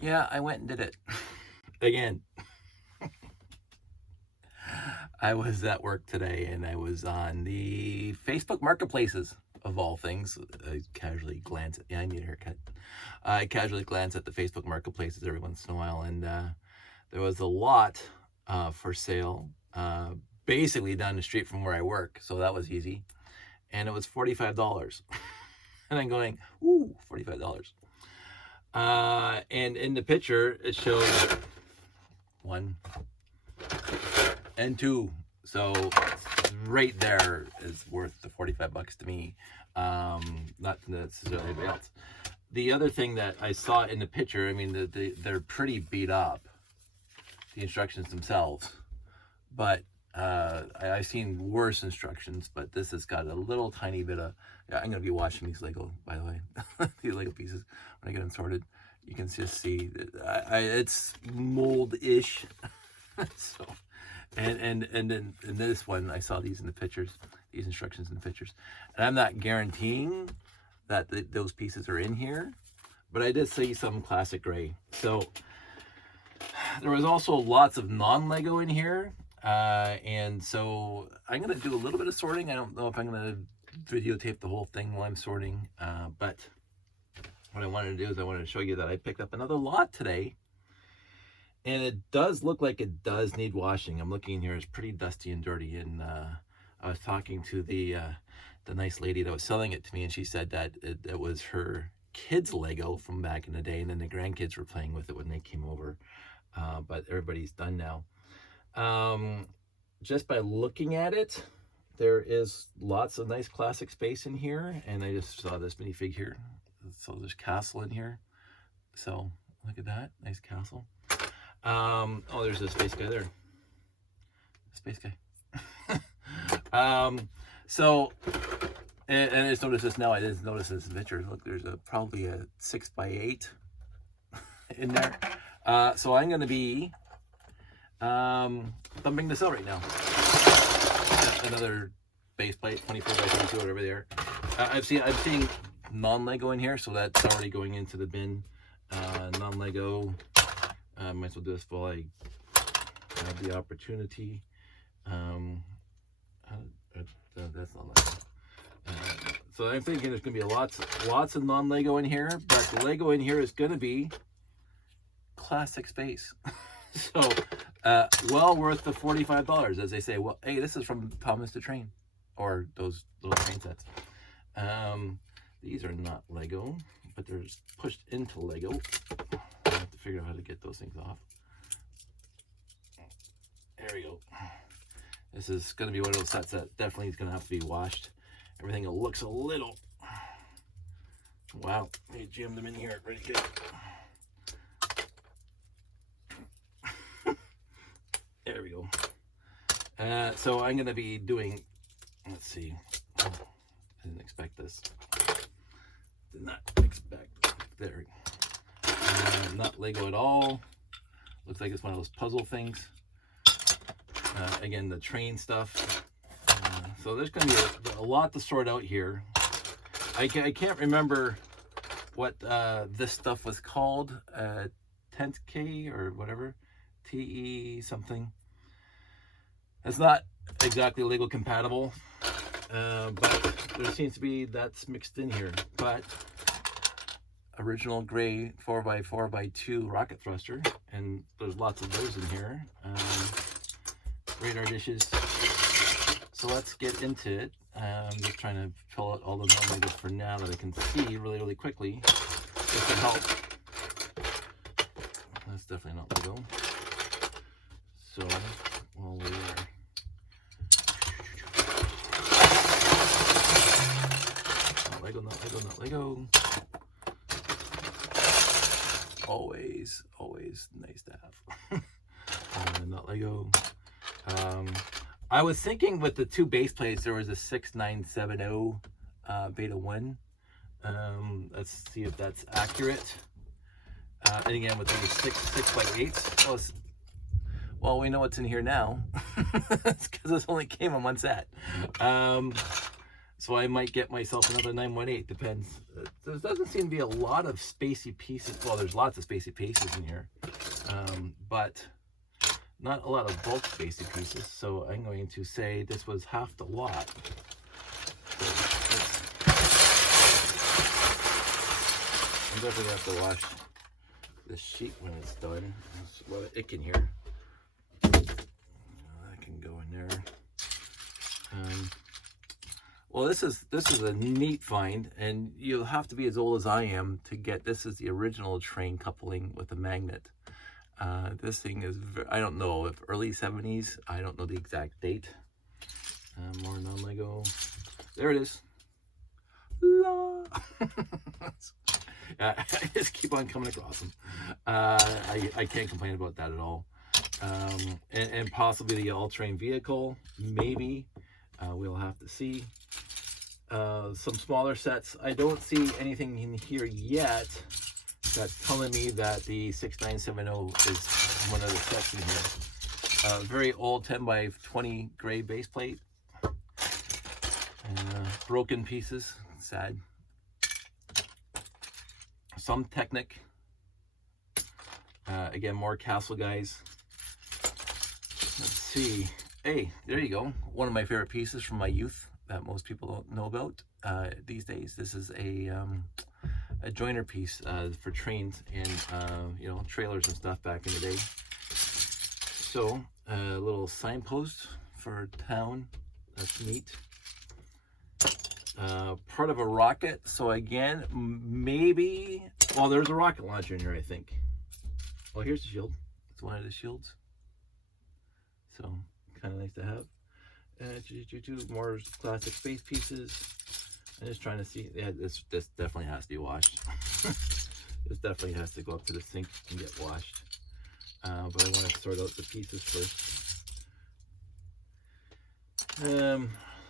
Yeah, I went and did it. Again, I was at work today and I was on the Facebook marketplaces of all things. I casually glance at, yeah, I need a haircut. I casually glance at the Facebook marketplaces every once in a while, and there was a lot for sale, basically down the street from where I work, so that was easy. And it was $45. And I'm going, ooh, $45. And in the picture, it shows 1 and 2. So right there is worth the $45 to me, not necessarily anybody else. The other thing that I saw in the picture, I mean, they're pretty beat up, the instructions themselves, but I've seen worse instructions, but this has got a little tiny bit of, yeah, I'm going to be washing these Lego, by the way, these Lego pieces, when I get them sorted. You can just see that it's mold-ish. So, and then in this one, I saw these in the pictures, these instructions in the pictures. And I'm not guaranteeing that those pieces are in here, but I did see some classic gray. So there was also lots of non-Lego in here. And so I'm going to do a little bit of sorting. I don't know if I'm going to videotape the whole thing while I'm sorting, but what I wanted to do is I wanted to show you that I picked up another lot today, and it does look like it does need washing. I'm looking in here, it's pretty dusty and dirty, and I was talking to the nice lady that was selling it to me, and she said that it was her kids' Lego from back in the day, and then the grandkids were playing with it when they came over, but everybody's done now. Just by looking at it, there is lots of nice classic space in here, and I just saw this minifig here. So there's castle in here. So look at that, nice castle. Oh, there's a space guy there. Space guy. So, and I just noticed this now. I didn't notice this in the picture. Look, there's probably a 6x8 in there. So I'm going to be thumbing this out right now. Another base plate, 24x22, whatever they are. I'm seeing non-Lego in here, so that's already going into the bin. Non-Lego. Might as well do this while I have the opportunity. That's not Lego. So I'm thinking there's going to be lots of non-Lego in here, but the Lego in here is going to be classic space. So, well worth the $45, as they say. Well, hey, this is from Thomas the Train, or those little train sets. These are not Lego, but they're just pushed into Lego. I have to figure out how to get those things off. There we go. This is going to be one of those sets that definitely is going to have to be washed. Everything looks a little... Wow, let me jam them in here. Ready to go. There we go. So I'm going to be doing... Let's see. Oh, I didn't expect this. Did not expect... There. Not Lego at all. Looks like it's one of those puzzle things. Again, the train stuff. So there's going to be a lot to sort out here. I can't remember what this stuff was called. 10K or whatever. TE something. It's not exactly Lego compatible. But there seems to be that's mixed in here. But original gray 4x4x2 rocket thruster, and there's lots of those in here. Radar dishes. So let's get into it. I'm just trying to fill out all the non-Legos for now that I can see really quickly, just to help. That's definitely not Lego. So while we are not Lego, not Lego. Always nice to have. Not Lego. I was thinking with the two base plates, there was a 6970 Beta 1. Let's see if that's accurate. And again, with the 6x8s. Well, we know what's in here now. It's because this only came in one set. So I might get myself another 918, depends. There doesn't seem to be a lot of spacey pieces. Well, there's lots of spacey pieces in here, but not a lot of bulk spacey pieces. So I'm going to say this was half the lot. So I'm definitely going to have to wash this sheet when it's done. There's a lot of ick in here. That can go in there. Well, this is a neat find, and you'll have to be as old as I am to get. This is the original train coupling with a magnet. This thing is, I don't know if early 70s. I don't know the exact date. More non-Lego. There it is. La. I just keep on coming across them. I can't complain about that at all. And possibly the all-terrain vehicle, maybe. We'll have to see. Some smaller sets. I don't see anything in here yet that's telling me that the 6970 is one of the sets in here. Very old 10 by 20 gray base plate. Broken pieces. Sad. Some Technic. Again, more Castle guys. Let's see. Hey, there you go. One of my favorite pieces from my youth that most people don't know about these days. This is a joiner piece for trains and you know, trailers and stuff back in the day. So a little signpost for town. That's neat. Part of a rocket. So again, maybe. Well, there's a rocket launcher in here, I think. Well, here's the shield. It's one of the shields. So kind of nice to have. More classic space pieces. I'm just trying to see. Yeah, this definitely has to be washed. This definitely has to go up to the sink and get washed. But I want to sort out the pieces first.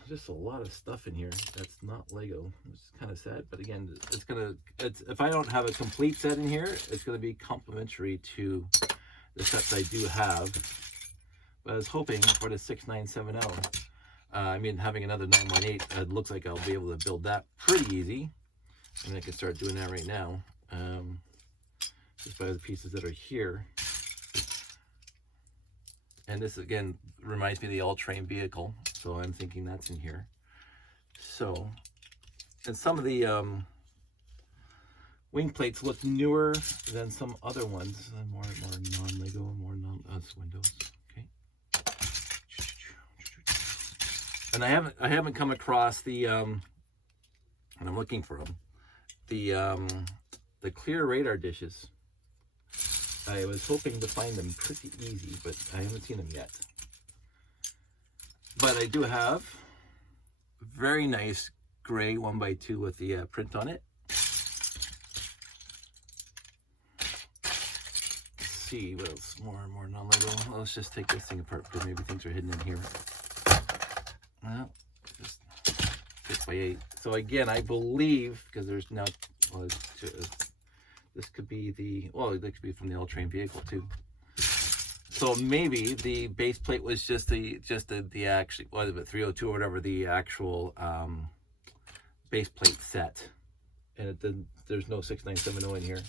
Just a lot of stuff in here that's not Lego, which is kind of sad. But again, it's if I don't have a complete set in here, it's gonna be complementary to the sets I do have. But I was hoping for the 6970. I mean, having another 918, it looks like I'll be able to build that pretty easy. I mean, I can start doing that right now. Just by the pieces that are here. And this, again, reminds me of the all-terrain vehicle. So I'm thinking that's in here. So, and some of the wing plates look newer than some other ones. More non-Lego, more windows. And I haven't come across the and I'm looking for them, the clear radar dishes. I was hoping to find them pretty easy, but I haven't seen them yet. But I do have very nice gray 1x2 with the print on it. Let's see what else. More non-Lego. Well, let's just take this thing apart because maybe things are hidden in here. Well, just 6x8. So again, I believe, because there's now, well, this could be the, well, it could be from the all-terrain vehicle too. So maybe the base plate was just the actual, what is it, 302 or whatever, the actual base plate set, and there's no 6970 in here,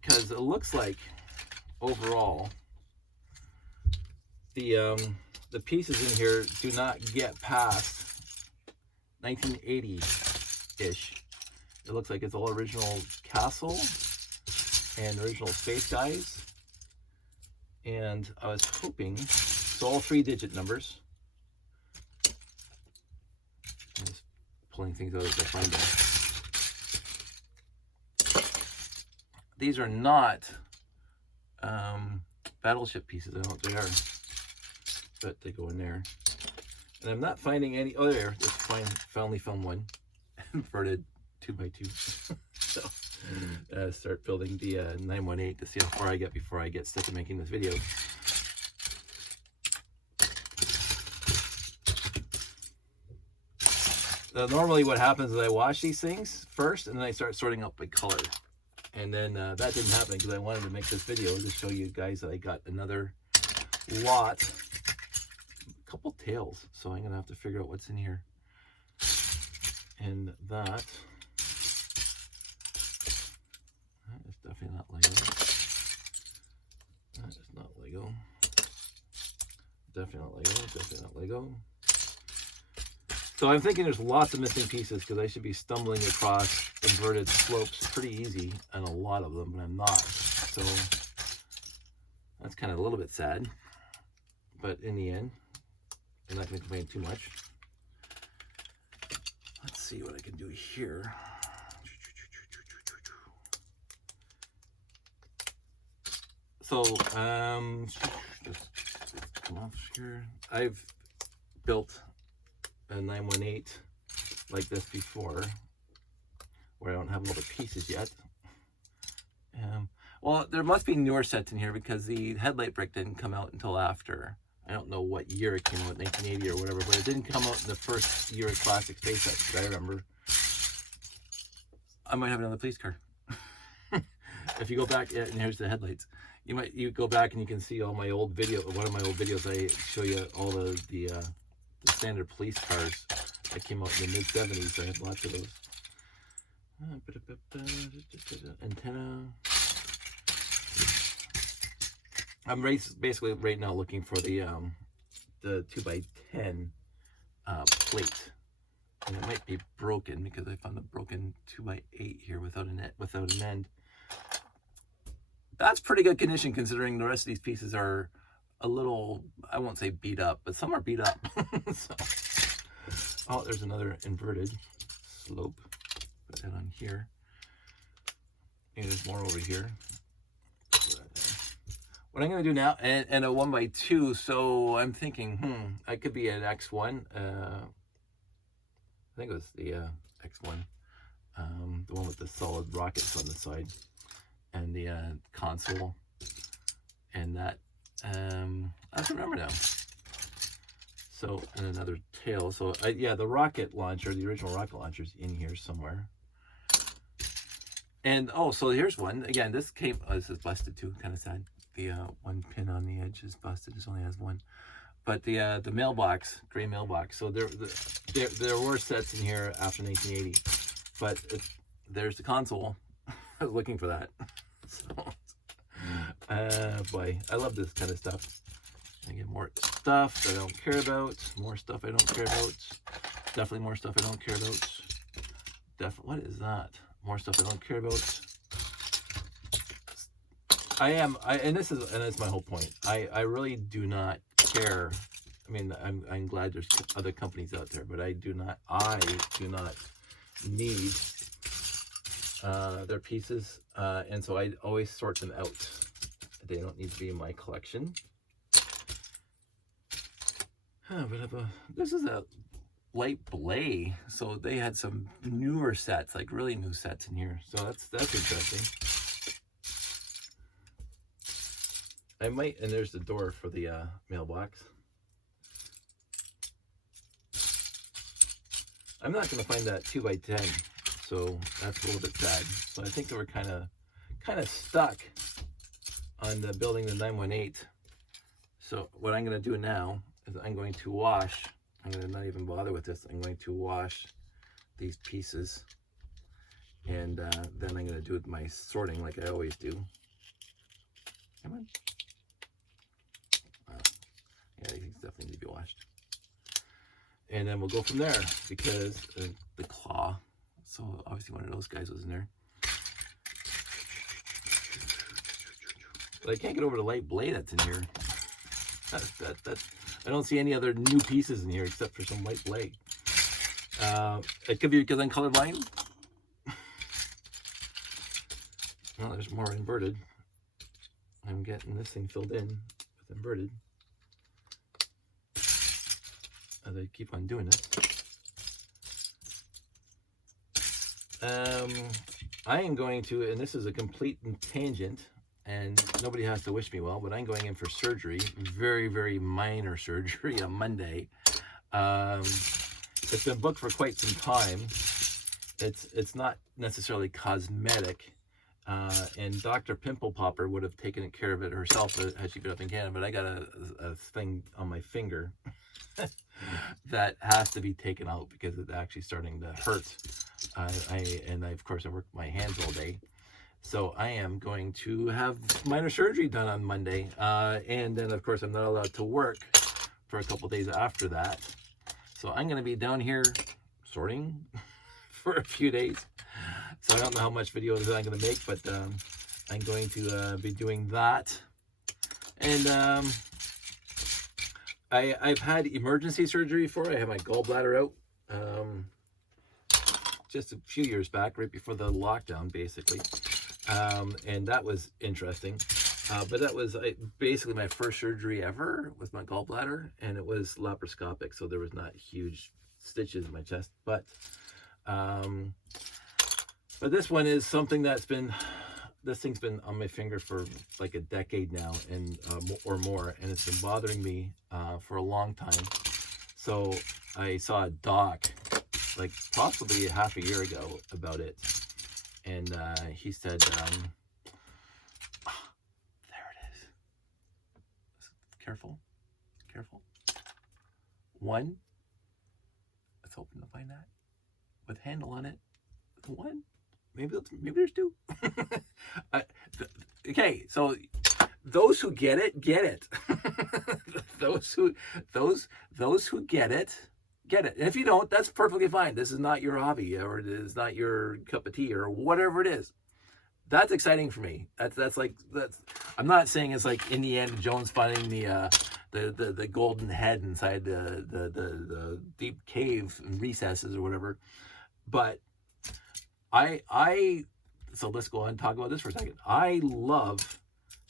because it looks like overall the pieces in here do not get past 1980-ish. It looks like it's all original Castle and original Space Guys. And I was hoping, it's all 3-digit numbers. I'm just pulling things out as I find them. These are not battleship pieces. I don't know what they are, but they go in there. And I'm not finding any. Oh, there. Just finally found one. Inverted 2x2. So start building the 918 to see how far I get before I get sick of making this video. Normally what happens is I wash these things first and then I start sorting out by color. And then that didn't happen because I wanted to make this video to show you guys that I got another lot, a couple tails. So I'm gonna have to figure out what's in here. And that is definitely not Lego. That is not Lego. Definitely not Lego. Definitely not Lego. So I'm thinking there's lots of missing pieces because I should be stumbling across inverted slopes pretty easy on a lot of them, but I'm not. So that's kind of a little bit sad. But in the end, I'm not going to complain too much. Let's see what I can do here. So, just come off here. I've built a 918 like this before, where I don't have all the pieces yet. Well, there must be newer sets in here because the headlight brick didn't come out until after. I don't know what year it came out, 1980 or whatever, but it didn't come out in the first year of classic space sets that I remember. I might have another police car. If you go back, and here's the headlights. You go back and you can see all my old video. One of my old videos, I show you all the standard police cars that came out in the mid 70s. I have lots of those. Antenna. I'm basically right now looking for the 2x10 plate, and it might be broken because I found a broken 2x8 here without an end. That's pretty good condition considering the rest of these pieces are a little, I won't say beat up, but some are beat up. So, oh, there's another inverted slope. Put that on here. And there's more over here. What I'm going to do now, and a 1x2, so I'm thinking, I could be an X1. I think it was the X1. The one with the solid rockets on the side. And the console. And that, I have to remember now. So, and another tail. So, yeah, the rocket launcher, the original rocket launcher is in here somewhere. And, oh, so here's one. Again, this is busted too, kind of sad. The one pin on the edge is busted. This only has one. But the mailbox, gray mailbox. So there were sets in here after 1980. But there's the console. I was looking for that. So, boy, I love this kind of stuff. I get more stuff that I don't care about. More stuff I don't care about. Definitely more stuff I don't care about. What is that? More stuff I don't care about. And that's my whole point. I really do not care. I mean, I'm glad there's other companies out there, but I do not need their pieces, and so I always sort them out. They don't need to be in my collection. This is a light blay, so they had some newer sets, like really new sets in here. So that's interesting. I might, and there's the door for the mailbox. I'm not going to find that 2x10, so that's a little bit sad. So I think they were kind of stuck on the building the 918. So what I'm going to do now is I'm going to wash. I'm going to not even bother with this. I'm going to wash these pieces, and then I'm going to do my sorting like I always do. Come on. Yeah, these things definitely need to be washed. And then we'll go from there because the claw. So obviously one of those guys was in there. But I can't get over the light blade that's in here. I don't see any other new pieces in here except for some light blade. It could be because I'm colorblind. Well, there's more inverted. I'm getting this thing filled in with inverted. As I keep on doing it. I am going to, and this is a complete tangent, and nobody has to wish me well, but I'm going in for surgery, very, very minor surgery on Monday. It's been booked for quite some time. It's not necessarily cosmetic. And Dr. Pimple Popper would have taken care of it herself had she been up in Canada, but I got a thing on my finger that has to be taken out because it's actually starting to hurt. Of course, I work with my hands all day. So I am going to have minor surgery done on Monday. And then, of course, I'm not allowed to work for a couple days after that. So I'm going to be down here sorting for a few days. So I don't know how much videos I'm going to make, but I'm going to be doing that. And I've had emergency surgery before. I had my gallbladder out just a few years back, right before the lockdown, basically. And that was interesting. But that was basically my first surgery ever with my gallbladder, and it was laparoscopic, so there was not huge stitches in my chest. But this one is something that's been, this thing's been on my finger for like a decade now, and or more, and it's been bothering me for a long time. So I saw a doc like possibly half a year ago about it, and he said, there it is. Careful, careful. One. Let's open to find that with handle on it. One. Maybe there's two. Okay, so those who get it, get it. those who get it, get it. And if you don't, that's perfectly fine. This is not your hobby, or it is not your cup of tea, or whatever it is. That's exciting for me. That's. I'm not saying it's like Indiana Jones finding the golden head inside the deep cave and recesses or whatever, but so let's go ahead and talk about this for a second. I love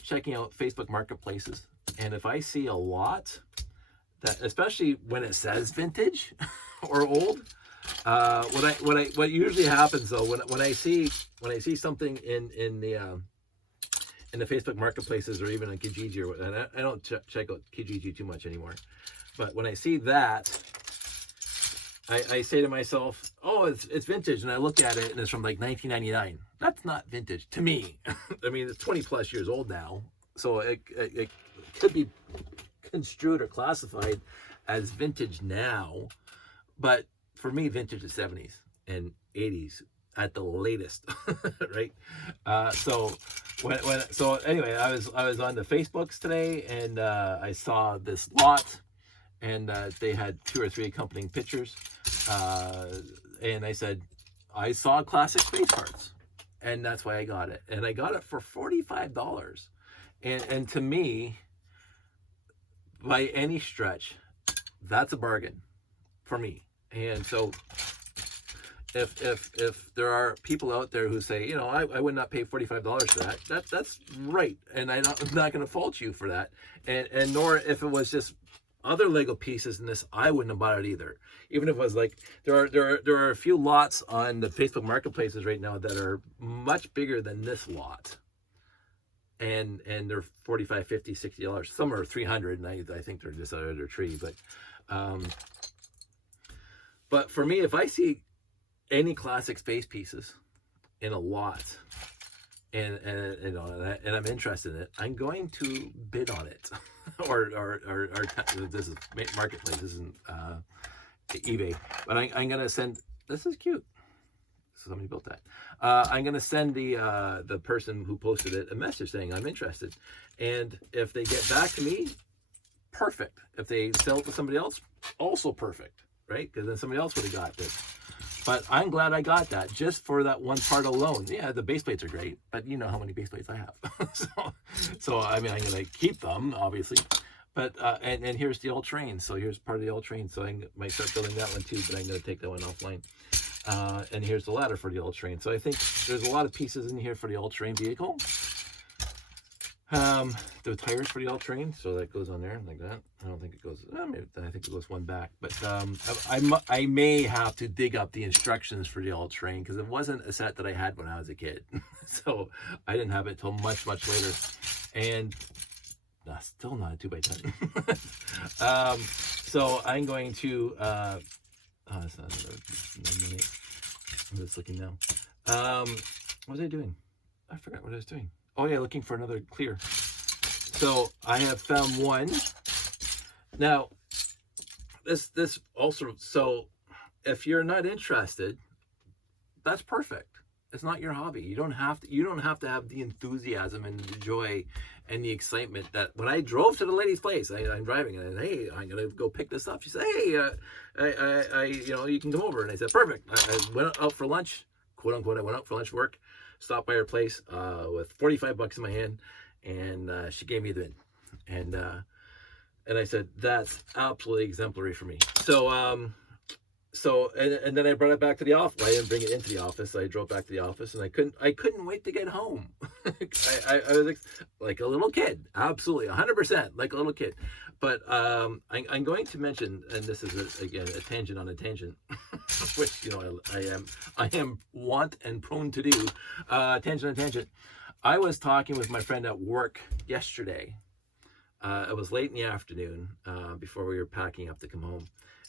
checking out Facebook marketplaces, and if I see a lot that, especially when it says vintage or old, what usually happens though, when I see something in the Facebook marketplaces, or even on Kijiji, and I don't check out Kijiji too much anymore, but when I see that, I say to myself, oh, it's vintage, and I look at it and it's from like 1999. That's not vintage to me. I mean, it's 20 plus years old now, so it could be construed or classified as vintage now, but for me, vintage is 70s and 80s at the latest, right? So anyway, I was on the Facebooks today, and I saw this lot, and they had 2 or 3 accompanying pictures, and I said, I saw classic space parts, and that's why I got it, and I got it for $45, and to me, by any stretch, that's a bargain for me. And so if there are people out there who say, I would not pay $45 for that's right, and I'm not going to fault you for that, and nor if it was just other Lego pieces in this, I wouldn't have bought it either. Even if it was like, there are a few lots on the Facebook marketplaces right now that are much bigger than this lot, and they're $45, $50, $60. Some are $300, and I think they're just under their tree. But for me, if I see any classic space pieces in a lot, and I'm interested in it, I'm going to bid on it, or this is marketplace, this isn't eBay, but I'm gonna send. This is cute. Somebody built that. I'm gonna send the person who posted it a message saying I'm interested, and if they get back to me, perfect. If they sell it to somebody else, also perfect, right? Because then somebody else would have got this. But I'm glad I got that just for that one part alone. Yeah, the base plates are great, but you know how many base plates I have. so I mean, I'm gonna keep them, obviously. But and here's the old train. So here's part of the old train. So I might start building that one too, but I'm gonna take that one offline. And here's the ladder for the old train. So I think there's a lot of pieces in here for the old train vehicle. The tires for the old train, so that goes on there like that. I don't think it goes. I think it goes one back, but I may have to dig up the instructions for the old train because it wasn't a set that I had when I was a kid, so I didn't have it till much later, and still not a 2x10. So I'm going to. It's not another minute. I'm just looking now. What was I doing? I forgot what I was doing. Oh yeah, looking for another clear. So I have found one. Now, this also, so if you're not interested, that's perfect. It's not your hobby. You don't have to have the enthusiasm and the joy and the excitement that when I drove to the lady's place, I'm driving and hey, I'm gonna go pick this up. She said, hey, you can come over. And I said, perfect. I went out for lunch, quote unquote. I went out for lunch work, stopped by her place with $45 in my hand, and she gave me the bin. And I said, that's absolutely exemplary for me. So and then I brought it back to the office. I didn't bring it into the office. I drove back to the office, and I couldn't wait to get home. I was like a little kid, absolutely 100% like a little kid. But I'm going to mention, and this is again a tangent on a tangent, which I am want and prone to do. Tangent on tangent. I was talking with my friend at work yesterday. It was late in the afternoon before we were packing up to come home.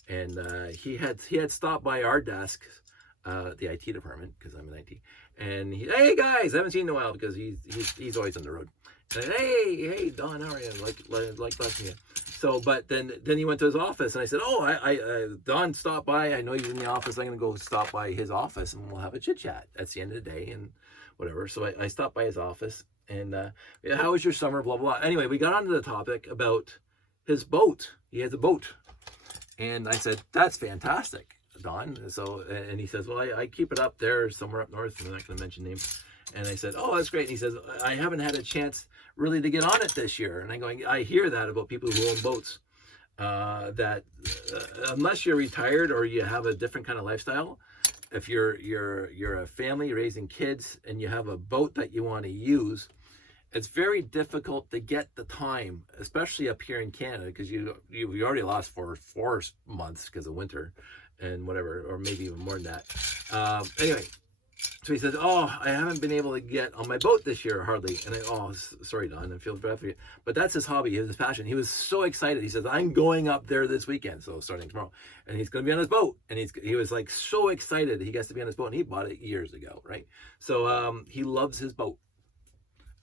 And he had stopped by our desk, the IT department, because I'm in IT. And hey guys, I haven't seen you in a while because he's always on the road. And hey Don, how are you? Like talking to you. So, but then he went to his office, and I said, oh, I Don stopped by. I know he's in the office. I'm gonna go stop by his office, and we'll have a chit chat. That's the end of the day, and whatever. So I stopped by his office, and how was your summer? Blah blah. Anyway, we got onto the topic about his boat. He has a boat. And I said, that's fantastic, Don. So, and he says, well, I keep it up there somewhere up north. I'm not going to mention names. And I said, oh, that's great. And he says, I haven't had a chance really to get on it this year. And I'm going, I hear that about people who own boats, that unless you're retired or you have a different kind of lifestyle, if you're a family raising kids and you have a boat that you want to use, it's very difficult to get the time, especially up here in Canada, because you already lost for 4 months because of winter and whatever, or maybe even more than that. Anyway, so he says, oh, I haven't been able to get on my boat this year hardly. And sorry, Don, I feel bad for you. But that's his hobby, his passion. He was so excited. He says, I'm going up there this weekend, so starting tomorrow. And he's going to be on his boat. And he was like so excited he gets to be on his boat. And he bought it years ago, right? So he loves his boat.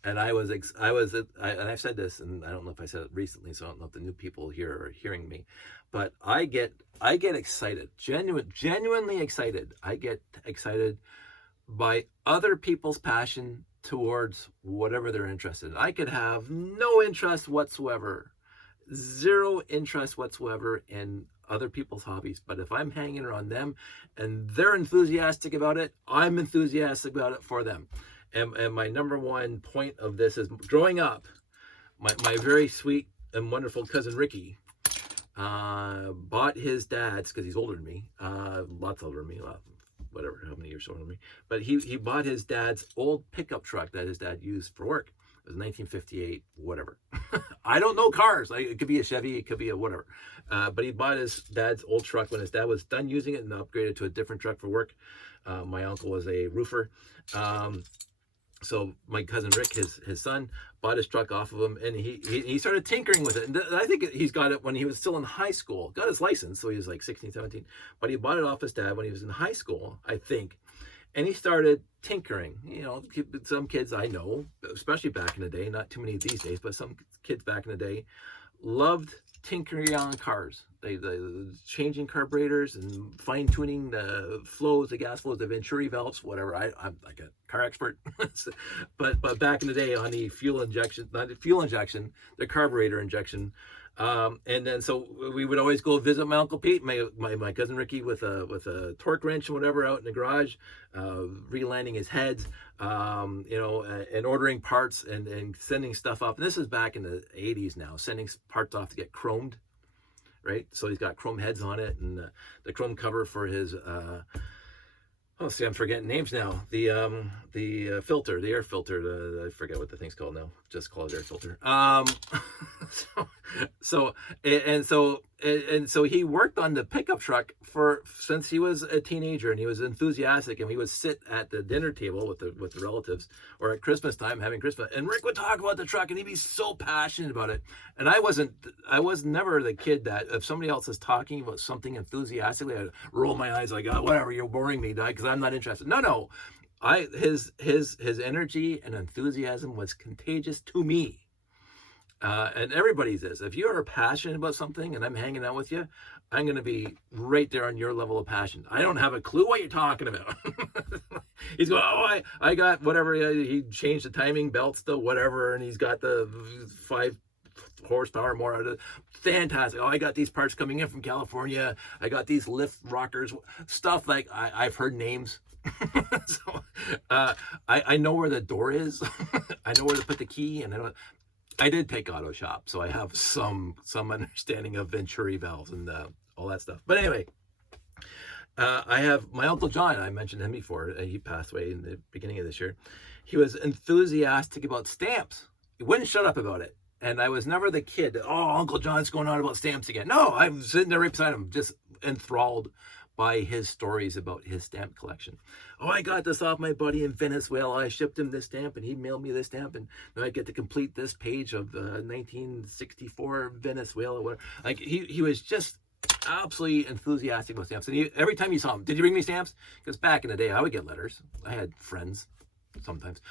And and I've said this, and I don't know if I said it recently, so I don't know if the new people here are hearing me, but I get excited, genuinely excited. I get excited by other people's passion towards whatever they're interested in. I could have no interest whatsoever, zero interest whatsoever in other people's hobbies, but if I'm hanging around them and they're enthusiastic about it, I'm enthusiastic about it for them. And my number one point of this is growing up, my very sweet and wonderful cousin Ricky bought his dad's, because he's older than me, lots older than me, whatever, how many years older than me, but he bought his dad's old pickup truck that his dad used for work. It was 1958, whatever. I don't know cars. It could be a Chevy, it could be a whatever. But he bought his dad's old truck when his dad was done using it and upgraded to a different truck for work. My uncle was a roofer. So my cousin Rick, his son, bought his truck off of him, and he started tinkering with it. And I think he's got it when he was still in high school. Got his license, so he was like 16, 17. But he bought it off his dad when he was in high school, I think. And he started tinkering. You know, some kids I know, especially back in the day, not too many these days, but some kids back in the day loved tinkering on cars. They changing carburetors and fine tuning the flows, the gas flows, the venturi valves, whatever. I'm like a car expert, but back in the day on the fuel injection, not the fuel injection, the carburetor injection. And then so we would always go visit my Uncle Pete, my cousin Ricky with a torque wrench and whatever out in the garage, relanding his heads, and ordering parts and sending stuff off. And this is back in the 80s now, sending parts off to get chromed, right? So he's got chrome heads on it and the chrome cover for his, I'm forgetting names now. The filter, the air filter, I forget what the thing's called now. Just call it air filter. So he worked on the pickup truck since he was a teenager, and he was enthusiastic, and he would sit at the dinner table with the relatives, or at Christmas time having Christmas, and Rick would talk about the truck, and he'd be so passionate about it. And I was never the kid that if somebody else is talking about something enthusiastically, I'd roll my eyes like, oh, whatever, you're boring me, because I'm not interested. No. his energy and enthusiasm was contagious to me. And everybody's is. If you are passionate about something and I'm hanging out with you, I'm going to be right there on your level of passion. I don't have a clue what you're talking about. He's going, oh, I got whatever. He changed the timing belts to whatever, and he's got the 5 horsepower more out of it. Fantastic. Oh, I got these parts coming in from California. I got these lift rockers, stuff like I've heard names. So I know where the door is. I know where to put the key, and I did take auto shop, so I have some understanding of Venturi valves and all that stuff. But anyway, I have my Uncle John. I mentioned him before. He passed away in the beginning of this year. He was enthusiastic about stamps. He wouldn't shut up about it. And I was never the kid that, oh, Uncle John's going on about stamps again. No, I'm sitting there right beside him, just enthralled by his stories about his stamp collection. Oh, I got this off my buddy in Venezuela. I shipped him this stamp, and he mailed me this stamp, and now I get to complete this page of 1964 Venezuela. Whatever. Like he was just absolutely enthusiastic about stamps. And every time you saw him, did you bring me stamps? Because back in the day, I would get letters. I had friends sometimes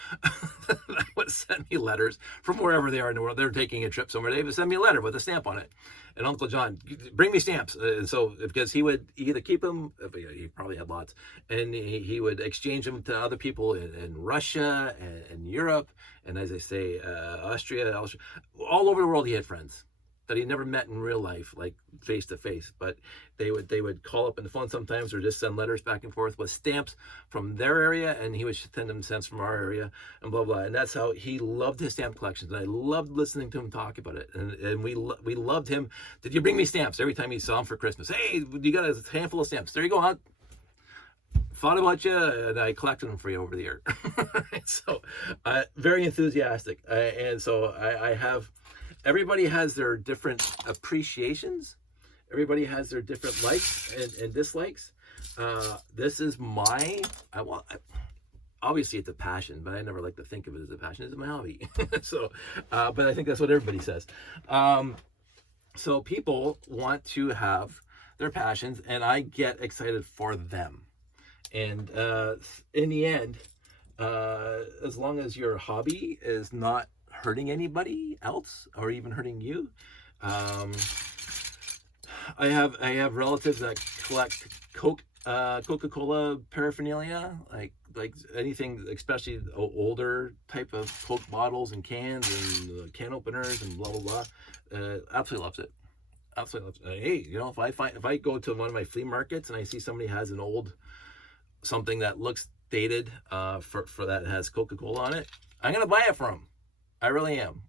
that would send me letters from wherever they are in the world. They're taking a trip somewhere. They would send me a letter with a stamp on it. And Uncle John, bring me stamps. And so, because he would either keep them, he probably had lots, and he would exchange them to other people in Russia and Europe, and as I say, Austria, all over the world. He had friends that he never met in real life, like face to face, but they would call up on the phone sometimes, or just send letters back and forth with stamps from their area, and he would send them stamps from our area, and blah blah. And that's how he loved his stamp collections, and I loved listening to him talk about it. And we loved him. Did you bring me stamps? Every time he saw him for Christmas, hey, you got a handful of stamps. There you go, huh? Thought about you, and I collected them for you over the year. So very enthusiastic, and so I have. Everybody has their different appreciations. Everybody has their different likes and dislikes. This is obviously it's a passion, but I never like to think of it as a passion. It's my hobby. So, but I think that's what everybody says. So people want to have their passions, and I get excited for them. And in the end, as long as your hobby is not hurting anybody else or even hurting you, I have relatives that collect Coca-Cola paraphernalia, like anything, especially older type of Coke bottles and cans and can openers and blah blah blah. Absolutely loves it. Absolutely loves it. Hey, you know, if I go to one of my flea markets and I see somebody has an old something that looks dated, for that has Coca-Cola on it, I'm gonna buy it from them. I really am.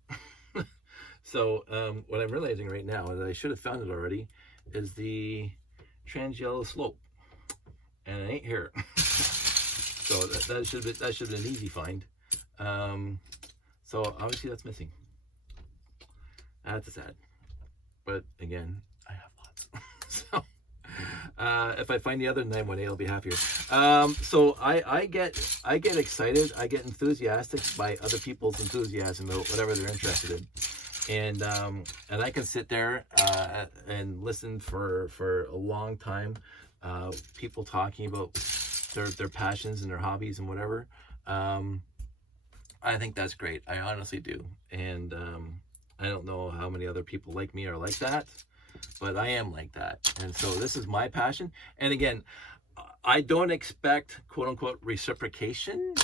So what I'm realizing right now, and I should have found it already, is the Trans Yellow Slope, and it ain't here. So that should have been an easy find. So obviously that's missing. That's sad, but again, I have lots. So if I find the other 918, I'll be happier. So I get excited, I get enthusiastic by other people's enthusiasm about whatever they're interested in, and I can sit there and listen for a long time. People talking about their passions and their hobbies and whatever. I think that's great. I honestly do, and I don't know how many other people like me are like that, but I am like that. And so this is my passion. And again, I don't expect quote unquote reciprocation.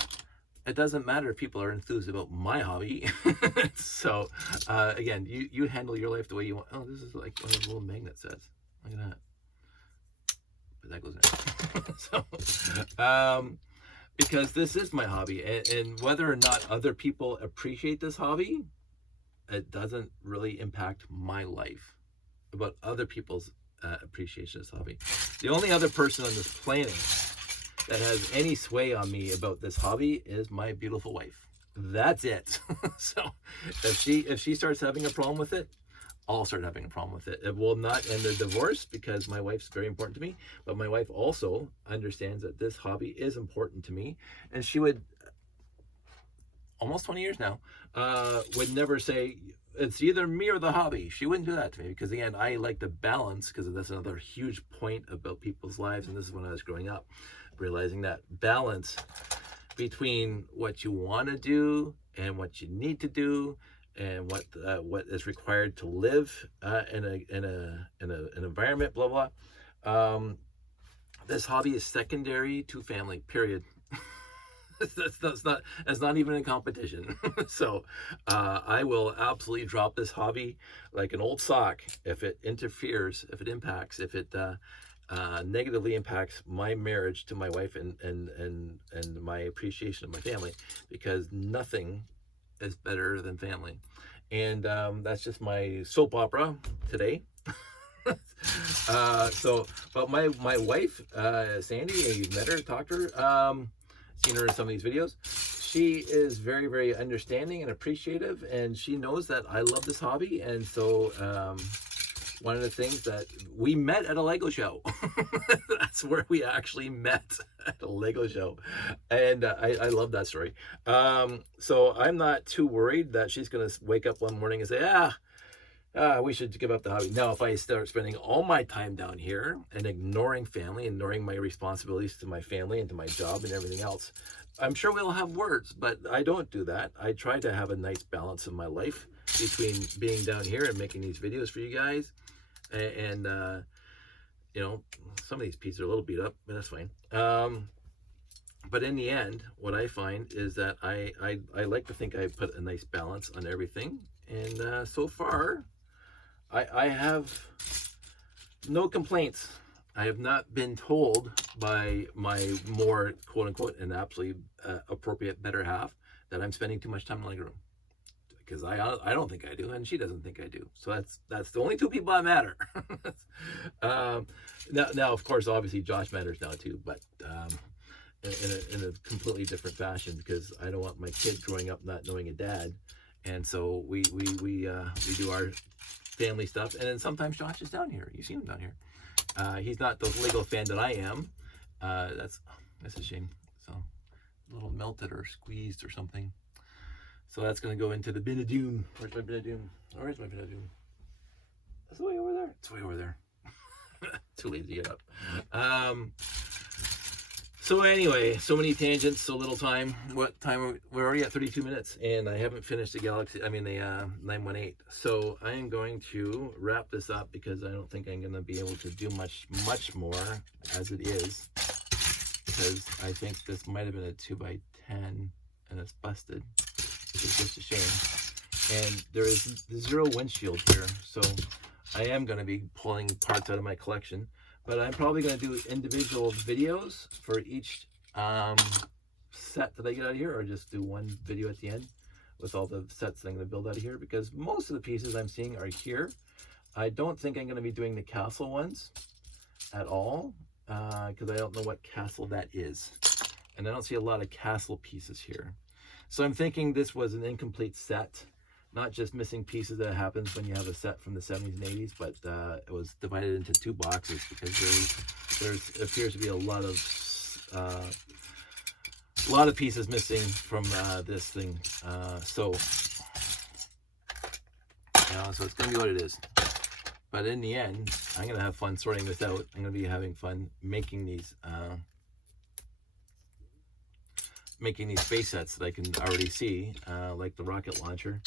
It doesn't matter if people are enthused about my hobby. So again, you handle your life the way you want. Oh, this is like one of those little magnet sets. Look at that. But that goes in. So because this is my hobby, and whether or not other people appreciate this hobby, it doesn't really impact my life. About other people's appreciation of this hobby. The only other person on this planet that has any sway on me about this hobby is my beautiful wife. That's it. So if she starts having a problem with it, I'll start having a problem with it. It will not end a divorce, because my wife's very important to me, but my wife also understands that this hobby is important to me, and she would, almost 20 years now, would never say it's either me or the hobby. She wouldn't do that to me, because again, I like to balance, because that's another huge point about people's lives, and this is when I was growing up, realizing that balance between what you want to do and what you need to do, and what is required to live in an environment, blah blah. This hobby is secondary to family. Period. That's not even in competition. So I will absolutely drop this hobby like an old sock if it interferes, if it impacts, if it negatively impacts my marriage to my wife and my appreciation of my family, because nothing is better than family. And that's just my soap opera today. But my wife, Sandy, you've met her, talked to her, seen her in some of these videos. She is very, very understanding and appreciative, and she knows that I love this hobby. And so one of the things that we met at a Lego show. That's where we actually met, at a Lego show. And I love that story. So I'm not too worried that she's going to wake up one morning and say, we should give up the hobby. Now, if I start spending all my time down here and ignoring family, ignoring my responsibilities to my family and to my job and everything else, I'm sure we'll have words, but I don't do that. I try to have a nice balance in my life between being down here and making these videos for you guys. And you know, some of these pieces are a little beat up, but that's fine. But in the end, what I find is that I like to think I put a nice balance on everything. And so far, I have no complaints. I have not been told by my more quote-unquote and absolutely appropriate better half that I'm spending too much time in the living room. Because I don't think I do, and she doesn't think I do. So that's the only two people that matter. Now, of course, obviously Josh matters now too, but in a completely different fashion, because I don't want my kid growing up not knowing a dad. And so we do our family stuff, and then sometimes Josh is down here. You've seen him down here. He's not the Lego fan that I am. That's a shame. So a little melted or squeezed or something. So that's going to go into the bin of doom. Where's my bin of doom? Where's my bin of doom? That's way over there. It's way over there. Too lazy to get up. So anyway, so many tangents, so little time. What time? We're already at 32 minutes, and I haven't finished the 918. So I am going to wrap this up, because I don't think I'm going to be able to do much more as it is, because I think this might have been a 2x10, and it's busted, which is just a shame. And there is 0 windshield here, so I am going to be pulling parts out of my collection. But I'm probably going to do individual videos for each set that I get out of here, or just do one video at the end with all the sets that I'm going to build out of here, because most of the pieces I'm seeing are here. I don't think I'm going to be doing the castle ones at all, because I don't know what castle that is. And I don't see a lot of castle pieces here. So I'm thinking this was an incomplete set. Not just missing pieces that happens when you have a set from the 70s and 80s, but it was divided into 2 boxes, because there appears to be a lot of pieces missing from this thing. So it's gonna be what it is. But in the end, I'm gonna have fun sorting this out. I'm gonna be having fun making these space sets that I can already see, like the rocket launcher.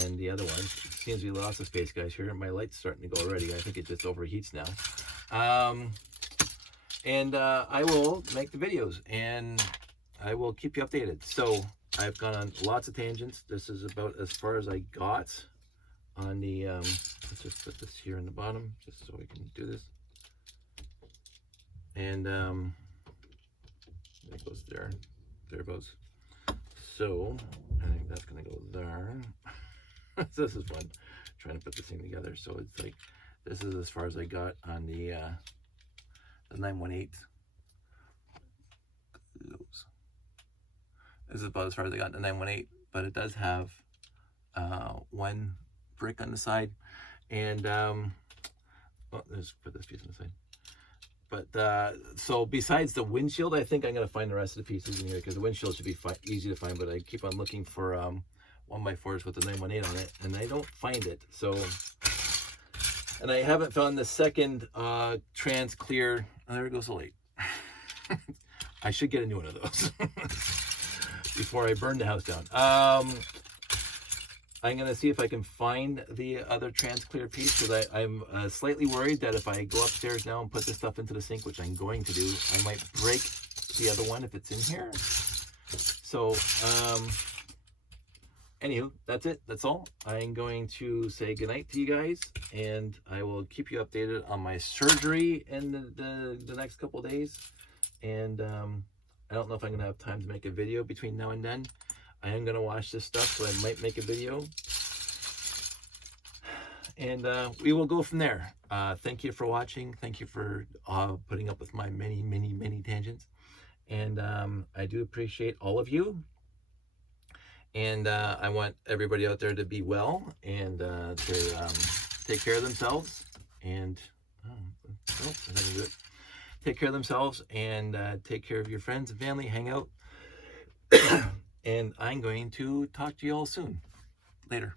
And the other one, seems to be lots of space guys here. My light's starting to go already. I think it just overheats now. I will make the videos, and I will keep you updated. So I've gone on lots of tangents. This is about as far as I got on the, let's just put this here in the bottom, just so we can do this. And it goes there. There it goes. So I think that's gonna go there. So this is fun, trying to put this thing together. So it's like, this is as far as I got on the 918. This is about as far as I got on the 918, but it does have one brick on the side, and let's put this piece on the side. But so besides the windshield, I think I'm gonna find the rest of the pieces in here, because the windshield should be easy to find. But I keep on looking for 1x4s with the 918 on it, and I don't find it. So, and I haven't found the second trans clear. Oh, there it goes the light. I should get a new one of those. before I burn the house down. I'm going to see if I can find the other trans clear piece, because I'm slightly worried that if I go upstairs now and put this stuff into the sink, which I'm going to do, I might break the other one if it's in here. So, anywho, that's it. That's all. I'm going to say goodnight to you guys, and I will keep you updated on my surgery in the next couple of days. And I don't know if I'm going to have time to make a video between now and then. I am going to wash this stuff, so I might make a video. And we will go from there. Thank you for watching. Thank you for putting up with my many tangents. And I do appreciate all of you. And I want everybody out there to be well and to take care of themselves. And take care of themselves and take care of your friends and family. Hang out. And I'm going to talk to you all soon. Later.